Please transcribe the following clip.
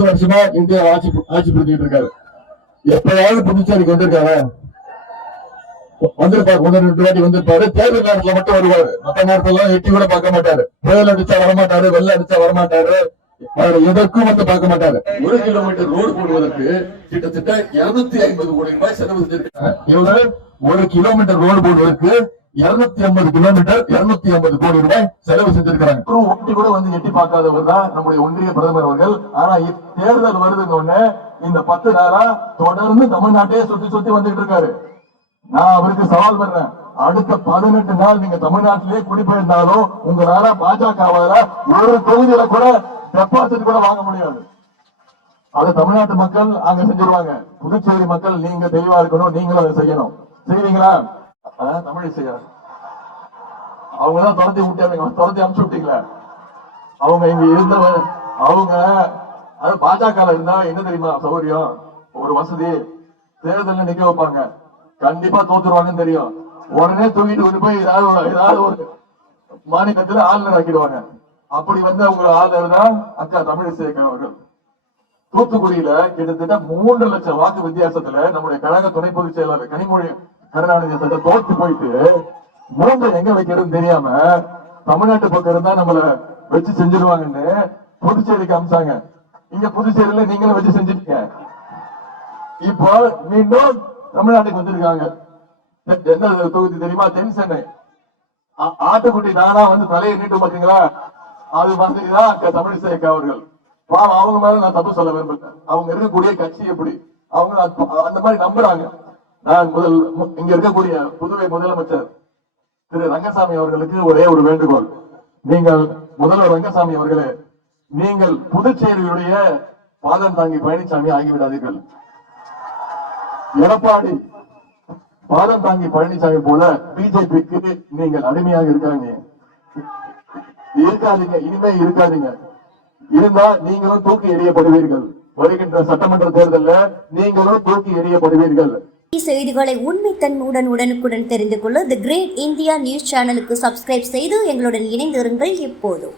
10 வருஷமா இந்தியா ஆட்சி புரிஞ்சுட்டு இருக்காரு. எப்பயாவது புதுச்சேரிக்கு வந்திருக்காரு? வந்திருப்பாரு, 1-2 வாட்டி வந்திருப்பாரு. தேர்தல் நேரத்துல மட்டும் வருவாரு. மற்ற நேரத்துல எட்டி கூட பார்க்க மாட்டாரு. புயல் அடிச்சா வரமாட்டாரு, வெள்ளம் அடிச்சா வரமாட்டாரு, எதற்கும் வந்து பார்க்க மாட்டாரு. 1 கிலோமீட்டர் ரோடு போடுவதற்கு கிட்டத்தட்ட 250 கோடி ரூபாய் செலவு செஞ்சிருக்காங்க. இவங்க 1 கிலோமீட்டர் ரோடு போடுவதற்கு 250 கிலோமீட்டர் 250 கோடி ரூபாய் செலவு செஞ்சிருக்காங்க. ஒட்டி கூட வந்து எட்டி பார்க்காதவர் தான் நம்முடைய ஒன்றிய பிரதமர் அவர்கள். ஆனா தேர்தல் வருதுன்னு ஒண்ணு இந்த 10 நாளா தொடர்ந்து தமிழ்நாட்டையே சுத்தி வந்துட்டு இருக்காரு. நான் அவருக்கு சவால் பண்றேன், அடுத்த 18 நாள் நீங்க தமிழ்நாட்டிலேயே குடிபெயர்ந்தாலும் உங்களால பாஜகவால ஒரு தொகுதியில கூட டெபாசிட் கூட வாங்க முடியாது. அதை தமிழ்நாட்டு மக்கள் அங்க செஞ்சிருவாங்க. புதுச்சேரி மக்கள் நீங்க தெளிவா இருக்கணும், நீங்களும் அதை செய்யணும். செய்வீங்களா? தமிழிசையா அவங்கதான் துரத்தி அனுப்பிச்சு விட்டீங்களா? அவங்க இங்க இருந்தவங்க, அவங்க பாஜக இருந்தா என்ன தெரியுமா சௌகரியம், ஒரு வசதி, தேர்தல் நிக்க வைப்பாங்க, கண்டிப்பா தோத்துருவாங்கன்னு தெரியும், உடனே தூக்கிட்டு கொண்டு போய் ஏதாவது ஒரு மாநிலத்துல ஆளுநர் ஆக்கிடுவாங்க. அப்படி வந்து அவங்க ஆளுநர் தான் அக்கா தமிழிசை அவர்கள். தூத்துக்குடியில கிட்டத்தட்ட 3 லட்சம் வாக்கு வித்தியாசத்துல நம்முடைய கழக துணை பொதுச் செயலாளர் கனிமொழி கருணாநிதி தோத்து போயிட்டு 3 எங்க வைக்கிறதுன்னு தெரியாம தமிழ்நாட்டு பக்கம் இருந்தா நம்மள வச்சு செஞ்சிருவாங்கன்னு புதுச்சேரிக்கு அமிச்சாங்க. இங்க புதுச்சேரியில நீங்களும் வச்சு செஞ்சிருக்கீங்க. இப்போ மீண்டும் தமிழ்நாட்டுக்கு வந்திருக்காங்க. எந்த தொகுதி தெரியுமா? தென் சென்னை. ஆட்டுக்குட்டி தானா வந்து தலையை நீட்டு பாத்தீங்களா? அது மாதிரிதான் தமிழிசை அவர்கள். அவங்க மேல நான் தப்பு சொல்ல விரும்பல. அவங்க இருக்கக்கூடிய கட்சி எப்படி அவங்க அந்த மாதிரி நம்புறாங்க. நான் இங்க இருக்கக்கூடிய புதுவை முதலமைச்சர் திரு ரங்கசாமி அவர்களுக்கு ஒரே ஒரு வேண்டுகோள். நீங்கள் முதல்வர் ரங்கசாமி அவர்களே, நீங்கள் புதுச்சேரியுடைய பாதம் தாங்கி பழனிசாமி ஆகிவிடாதீர்கள். எடப்பாடி பாதம் தாங்கி பழனிசாமி போல பிஜேபிக்கு நீங்கள் அடிமையாக இருக்காதீங்க. இனிமே இருக்காதீங்க. இருந்தா நீங்களும் தூக்கி எறியப்படுவீர்கள். வருகின்ற சட்டமன்ற தேர்தலில் நீங்களும் தூக்கி எறியப்படுவீர்கள். செய்திகளை உண்மைத்தன்மையுடன் உடனுக்குடன் தெரிந்து கொள்ள தி கிரேட் இந்தியா நியூஸ் சேனலுக்கு சப்ஸ்கிரைப் செய்து எங்களுடன் இணைந்திருங்கள். எப்போதும்